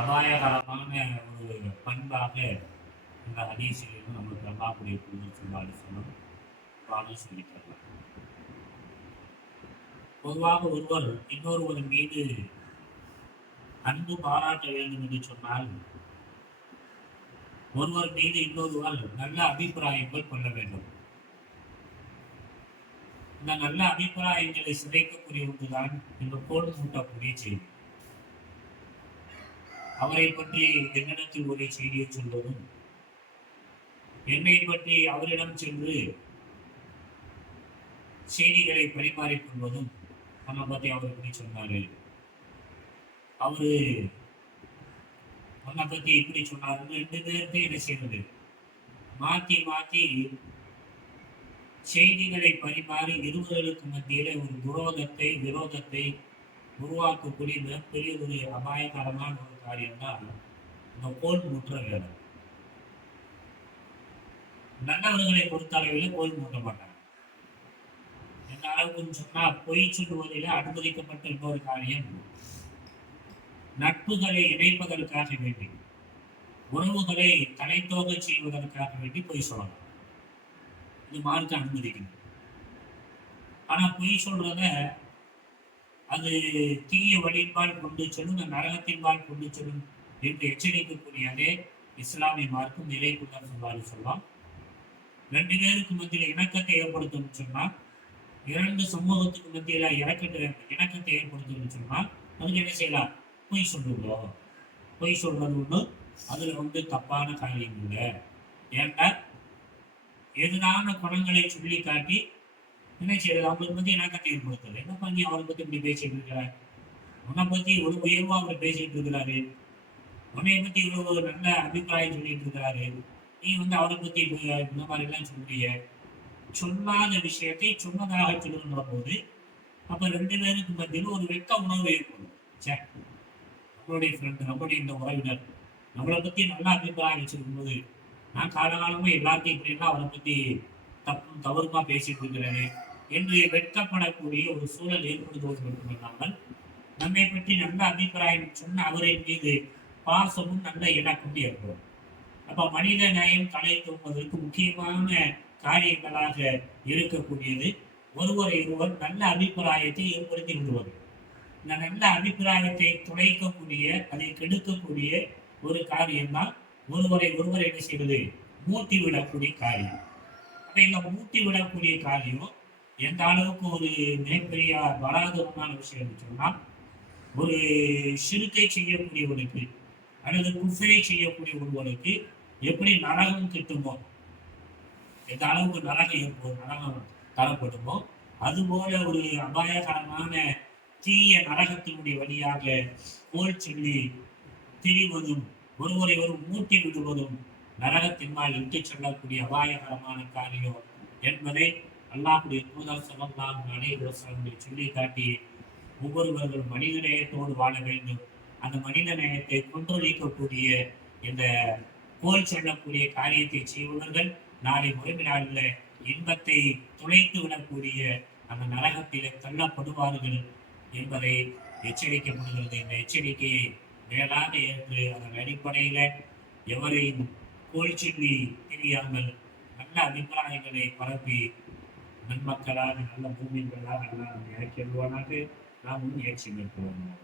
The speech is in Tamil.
அபாயகரமான ஒரு பண்பாக இந்த ஹதீஸிலிருந்து நம்மளுக்கு அல்லாஹ்வுடைய தூதர் ஸல்லல்லாஹு அலைஹி வஸல்லம் பாடம் சொல்லித் தருவார். பொதுவாக ஒருவர் இன்னொருவர் மீது அன்பு பாராட்ட வேண்டும் என்று சொன்னால், ஒருவர் மீது இன்னொருவர் நல்ல அபிப்பிராயங்கள் கொள்ள வேண்டும். இந்த நல்ல அபிப்பிராயங்களை சிதைக்கக்கூடிய ஒன்றுதான் இந்த கோல் மூட்டக்கூடிய செய்தி. அவரை பற்றி என்னிடத்தில் ஒரு செய்தியை சொல்வதும், என்னை பற்றி அவரிடம் சென்று செய்திகளை பரிமாறிக் கொள்வதும், நம்ம பத்தி அவரை பற்றி சொன்னாரு, அவரு உன்னை பத்தி இப்படி சொன்னாரு, 2 பேர்த்தையும் என்ன செய்வது, மாத்தி மாத்தி செய்திகளை பரிமாறி இருவர்களுக்கு மத்தியில ஒரு விரோதத்தை உருவாக்கக்கூடிய மிகப்பெரிய ஒரு அபாயகரமான ஒரு காரியம் தான் இந்த கோல் மூட்டுற வேலை. நல்லவர்களை பொறுத்தளவில் கோல் மூட்ட மாட்டாங்க. எந்த அளவுக்குன்னு சொன்னா, பொய் சொல்லுவதில் அனுமதிக்கப்பட்ட இன்னொரு காரியம், நட்புகளை இணைப்பதற்காக வேண்டி, உறவுகளை தலைத்தோக செய்வதற்காக வேண்டி பொய் சொல்லலாம். இது மார்க்க அனுமதிக்கணும். ஆனா பொய் சொல்றத அது தீய வழிபால் கொண்டு செல்லும், நரகத்தின்பால் கொண்டு செல்லும் என்று எச்சரிக்கக்கூடியதே இஸ்லாமிய மார்க்கும் நிலைக்குள்ளார் சொல்லாரு சொல்லலாம். 2 பேருக்கு மத்தியில இணக்கத்தை ஏற்படுத்தும் சொன்னா, 2 சமூகத்துக்கு மத்தியில இணக்கத்தை ஏற்படுத்தும் சொன்னா, அதுக்கு என்ன செய்யலாம்? பொய் சொல்லுவோம். பொய் சொல்றது ஒண்ணு அதுல தப்பான காரியம் இல்லை. ஏன்டா எதிரான குணங்களை சொல்லி காட்டி என்ன செய்யறது? அவங்களுக்கு பத்தி இணக்கத்தை ஏற்படுத்தல. என்னப்பா நீ அவரை பத்தி இப்படி பேசிட்டு இருக்கிற, உன்னை பத்தி இவ்வளவு உயர்வா அவர் பேசிட்டு இருக்கிறாரு, உன்னைய பத்தி இவ்வளவு நல்ல அபிப்பிராயம் சொல்லிட்டு இருக்கிறாரு, நீ அவரை பத்தி இந்த மாதிரி எல்லாம் சொல்லிய, சொல்லாத விஷயத்தை சொன்னதாக சொல்லுன்ற போது அப்ப 2 பேருக்கு மத்தியில் ஒரு வெட்க உணர்வு ஏற்படும். நம்மளுடைய ஃப்ரெண்டு, நம்மளுடைய இந்த உறவினர் நம்மளை பத்தி நல்ல அபிப்பிராயம் வச்சிருக்கும் போது, நான் காலகாலமா எல்லாத்தையும் இப்படிலாம் அவரை பத்தி தப்பும் தவறுமா பேசிட்டு இருக்கிறேன் என்று வெட்கப்படக்கூடிய ஒரு சூழல் ஏற்படுத்துவது மட்டுமல்லாமல், நம்மை பற்றி நல்ல அபிப்பிராயம் சொன்ன அவரை மீது பாசமும் நல்ல இணக்கம் ஏற்படும். அப்ப மனித நேயம் தலை தூங்குவதற்கு முக்கியமான காரியங்களாக இருக்கக்கூடியது ஒருவரை ஒருவர் நல்ல அபிப்பிராயத்தை ஏற்படுத்தி விடுவது. இந்த நல்ல அபிப்பிராயத்தை துளைக்கக்கூடிய, அதை கெடுக்கக்கூடிய ஒரு காரியம்தான் ஒருவரை ஒருவர் என்ன செய்வது, மூட்டி விடக்கூடிய காரியம். அப்ப இந்த மூட்டி விடக்கூடிய காரியம் எந்த அளவுக்கு ஒரு மிகப்பெரிய பலாதகமான விஷயம் சொன்னால், ஒரு ஷிர்கை செய்யக்கூடியவனுக்கு அல்லது குஃபரை செய்யக்கூடிய ஒருவனுக்கு எப்படி நரகம் கிட்டுமோ, எந்த அளவுக்கு நரகம் தரப்படுமோ, அதுபோல ஒரு அபாயகரமான தீய நரகத்தினுடைய வழியாக கோல் சொல்லி திரிவதும், ஒருவரை ஒரு மூட்டி விடுவதும் நரகத்தின்பால் இட்டு செல்லக்கூடிய அபாயகரமான காரியம் என்பதை அல்லாஹ்வுடைய தூதர் ஸல்லல்லாஹு அலைஹி வஸல்லம் சொல்லி காட்டி, ஒவ்வொருவர்கள் மனித நேயத்தோடு வாழ வேண்டும். அந்த மனித நேயத்தை கொன்றொழிக்கக்கூடிய இந்த கோல் சொல்லக்கூடிய காரியத்தை செய்பவர்கள் நாளை மறுமை நாளில் இன்பத்தை துளைத்து விடக்கூடிய அந்த நரகத்திலே தள்ளப்படுவார்கள் என்பதை எச்சரிக்கப்படுகிறது. இந்த எச்சரிக்கையை மேலாக ஏற்று அதன் அடிப்படையில எவரையும் கோல் சொல்லி தெரியாமல் நல்ல அபிப்பிராயங்களை பரப்பி நன்மக்களாக நல்ல பூமிகளாக எல்லாம் இறக்கி வருவானாக நாம் முயற்சி மேற்கொள்வோம்.